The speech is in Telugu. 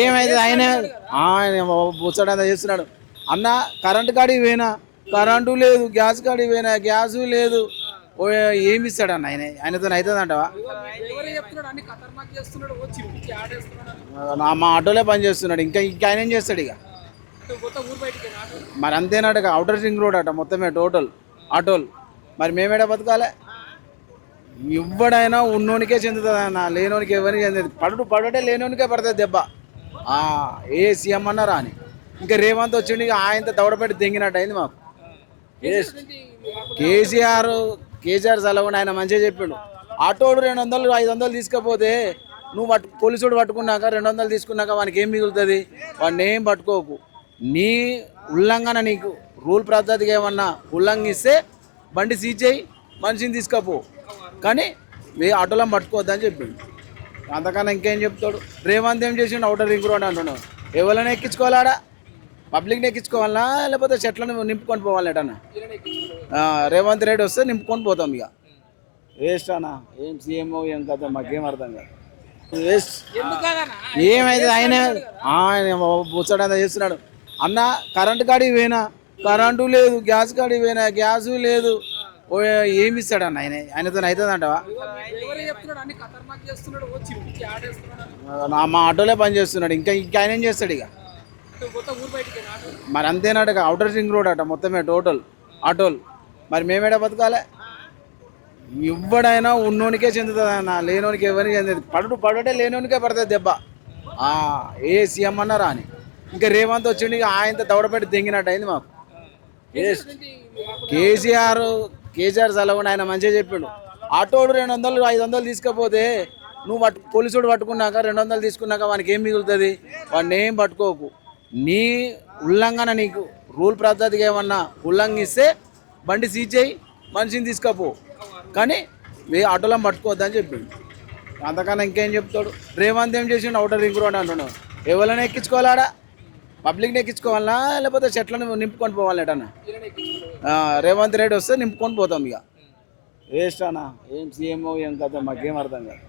ఏమైతే ఆయన బుచ్చడంతా చేస్తున్నాడు అన్న. కరెంటు కాడికి పోయినా కరెంటు లేదు, గ్యాస్ కాడికి పోయినా గ్యాసు లేదు. ఓ ఏమి ఇస్తాడు అన్న ఆయనతో అవుతుంది అంటవా? మా ఆటోలే పని చేస్తున్నాడు. ఇంకా ఇంకా ఆయన ఏం చేస్తాడు ఇక? మరి అంతేనాట, అవుటర్ రింగ్ రోడ్ అట మొత్తమే టోటల్ ఆటోలు. మరి మేమేడా బతకాలే? ఎవడైనా ఉన్నోనికే చెందుతుంది అన్న, లేనోనికి ఎవరికి చెందుతుంది. పడటే లేనోనికే పడుతుంది దెబ్బ. ఏ సీఎం అన్నారా అని. ఇంకా రేవంత్ వచ్చిండి, ఆయనతో దౌడపెట్టి దెంగినట్టు అయింది మాకు. కేసీఆర్ కేసీఆర్ సెలవుని ఆయన మంచిగా చెప్పిండు. ఆటోడు 200 500 తీసుకపోతే నువ్వు పోలీసుడు పట్టుకున్నాక 200 తీసుకున్నాక వానికి ఏం మిగులుతుంది? వాడిని ఏం పట్టుకోకు. నీ ఉల్లంఘన, నీకు రూల్ పద్ధతిగా ఏమన్నా ఉల్లంఘిస్తే బండి సీజ్ చేయి, మనిషిని తీసుకపో, కానీ ఆటోలో పట్టుకోవద్దని చెప్పిండు. అంతకన్నా ఇంకేం చెప్తాడు? రేవంత్ ఏం చేసిండు? అవుటర్ రింగ్ రోడ్ అంటున్నాడు. ఎవరైనా ఎక్కించుకోవాలాడా? పబ్లిక్ని ఎక్కించుకోవాలన్నా లేకపోతే చెట్లను నింపుకొని పోవాలటన్నా? రేవంత్ రెడ్డి వస్తే నింపుకొని పోతాం. ఇక వేస్ట్ అన్న. ఏం సీఎంఓ ఏం కదా మాకేం అర్థం కాదు. వేస్ట్. ఏమైతే ఆయన బుచ్చడంతా చేస్తున్నాడు అన్న. కరెంటు కాడికి పోయినా కరెంటు లేదు, గ్యాస్ కాడికి పోయినా గ్యాసు లేదు. ఓ ఏమి ఇస్తాడు అన్న ఆయనతో అవుతుంది అంటవా? మా ఆటోలే పని చేస్తున్నాడు. ఇంకా ఇంకా ఆయన ఏం చేస్తాడు ఇక? మరి అంతేనాట, అవుటర్ రింగ్ రోడ్ అట మొత్తమే టోటల్ ఆటోలు. మరి మేమేడా బతకాలే? ఎవడైనా ఉన్నోనికే చెందుతుంది అన్న, లేనోనికి ఎవరికి చెందుతుంది. పడటే లేనోనికే పడుతుంది దెబ్బ. ఏ సీఎం అన్నారా అని. ఇంకా రేవంత్ వచ్చిండి, ఆయనతో దౌడపెట్టి దెంగినట్టు అయింది మాకు. కేసీఆర్ సెలవుని ఆయన మంచిగా చెప్పిండు. ఆటోడు 200 500 తీసుకపోతే నువ్వు పోలీసుడు పట్టుకున్నాక 200 తీసుకున్నాక వానికి ఏం మిగులుతుంది? వాడిని ఏం పట్టుకోకు. నీ ఉల్లంఘన, నీకు రూల్ పద్ధతిగా ఏమన్నా ఉల్లంఘిస్తే బండి సీజ్ చేయి, మనిషిని తీసుకపో, కానీ ఆటోలో పట్టుకోవద్దని చెప్పిండు. అంతకన్నా ఇంకేం చెప్తాడు? రేవంత్ ఏం చేసిండు? అవుటర్ రింగ్ రోడ్ అంటున్నాడు. ఎవరైనా ఎక్కించుకోవాలాడా? పబ్లిక్ని ఎక్కించుకోవాలన్నా లేకపోతే చెట్లను నింపుకొని పోవాలటన్నా? రేవంత్ రెడ్డి వస్తే నింపుకొని పోతాం. ఇక వేస్ట్ అన్న. ఏం సీఎంఓ ఏం కదా మాకేం అర్థం కాదు.